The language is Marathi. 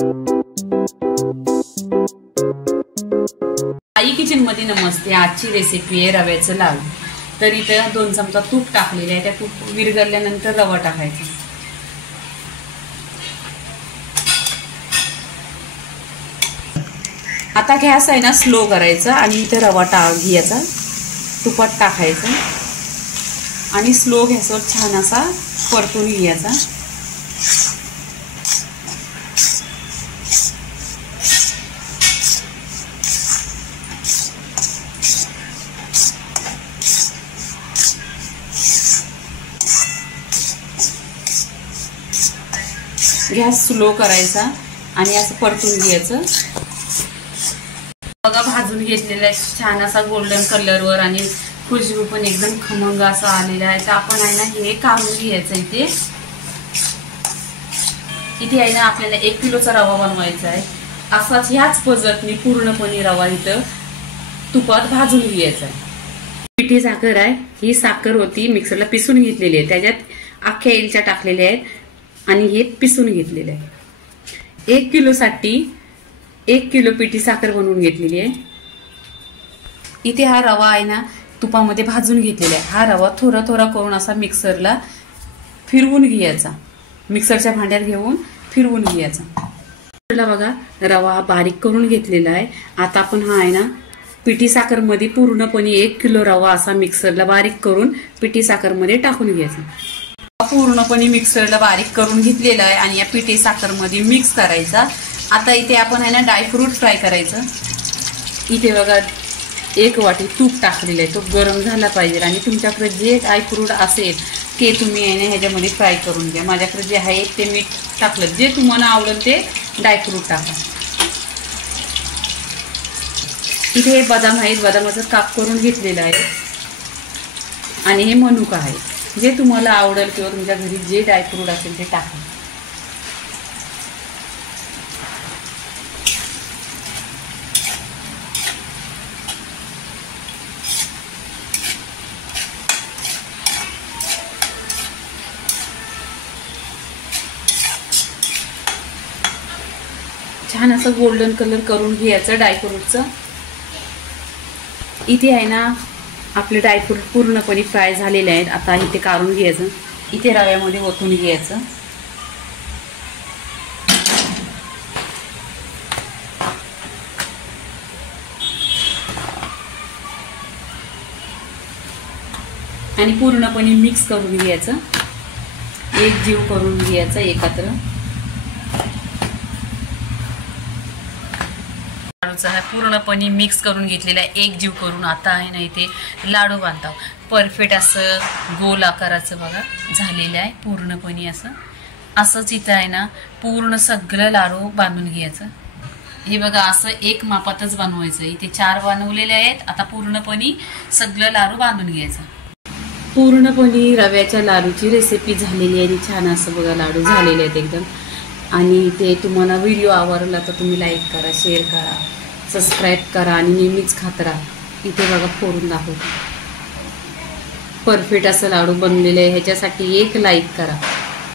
आई किचन मध्ये नमस्ते। आजची रेसिपी आहे रव्याचं लाडू। तर इथे 2 चमचा तूप टाकलेले आहे। त्या तूप विरघळल्यानंतर रवा टाकायचा। आता गॅस आहे ना स्लो करायचा आणि इथे रवा घ्यायचा, तुपात टाकायचा आणि स्लो गॅसवर छान असा परतून घ्यायचा। गॅस स्लो करायचा आणि असं परतून घ्यायचं। बघा भाजून घेतलेला आहे छान असा गोल्डन कलरवर आणि खुशबू पण एकदम खमंग असा आलेला आहे। तर आपण आहे ना हे काढून घ्यायचं। इथे आहे ना आपल्याला 1 किलोचा रवा बनवायचा आहे। असाच ह्याच पद्धतीने पूर्णपणे रवा इथं तुपात भाजून घ्यायचा आहे। पिठी साखर आहे, ही साखर होती मिक्सरला पिसून घेतलेली आहे। त्याच्यात अख्ख्या एलच्या टाकलेल्या आहेत आणि हे पिसून घेतलेले आहे। 1 किलो साठी 1 किलो पिठी साखर बनवून घेतलेली आहे। इथे हा रवा आहे ना तुपामध्ये भाजून घेतलेला आहे। हा रवा थोडा थोडा करून असा मिक्सरला फिरवून घ्यायचा। मिक्सरच्या भांड्यात घेऊन फिरवून घ्यायचा। बघा रवा बारीक करून घेतलेला आहे। आता आपण हा आहे ना पिठी साखर मध्ये पूर्णपणे 1 किलो रवा असा मिक्सरला बारीक करून पिठी साखर मध्ये टाकून घ्यायचा। पूर्णपणे मिक्सरला बारीक करून घेतलेला आहे आणि या पिठी साखर मध्ये मिक्स करायचा। आता इथे आपण आहे ना ड्रायफ्रूट फ्राय करायचं। इथे बघा 1 वाटी तूप टाकलेलं आहे, तो गरम झाला पाहिजे आणि तुमच्याकडे जे ड्रायफ्रूट असेल ते तुम्ही आहे ना ह्याच्यामध्ये फ्राय करून घ्या। माझ्याकडे जे आहे ते मी टाकलं, जे तुम्हाला आवडेल ते ड्रायफ्रूट टाका। इथे हे बदाम आहेत, बदामाचं काप करून घेतलेलं आहे आणि हे मनुका आहे। जे तुम्हाला आवडेल किंवा तुमच्या घरी जे ड्रायफ्रूट असेल ते टाका। छान असं गोल्डन कलर करून घ्यायचं ड्रायफ्रूटचं। इथे आहे ना आपले ड्रायफ्रूट पूर्णपणे फ्राय झालेले आहेत। आता इथे काढून घ्यायचं, इथे रव्यामध्ये ओतून घ्यायचं। आणि पूर्णपणे मिक्स करून घ्यायचं, एक जीव करून घ्यायचा एकत्र। पूर्णपणे मिक्स करून घेतलेला आहे, एक जीव करून। आता आहे ना इथे लाडू बांधतो। परफेक्ट असं गोल आकाराचं बघा झालेलं आहे पूर्णपणे असंच इथं आहे ना पूर्ण सगळं लाडू बांधून घ्यायचं। हे बघा असं एक मापातच बनवायचं। इथे 4 बनवलेले आहेत। आता पूर्णपणे सगळं लाडू बांधून घ्यायचं। पूर्णपणे रव्याच्या लाडूची रेसिपी झालेली आहे आणि छान असं बघा लाडू झालेले आहेत एकदम। आणि ते तुम्हाला व्हिडिओ आवडला तर तुम्ही लाईक करा, शेअर करा, सबस्क्राईब करा आणि नेहमीच खात राहा। इथे बघा फोडून दाखवतो, परफेक्ट असं लाडू बनलेलं आहे। ह्याच्यासाठी एक लाईक करा।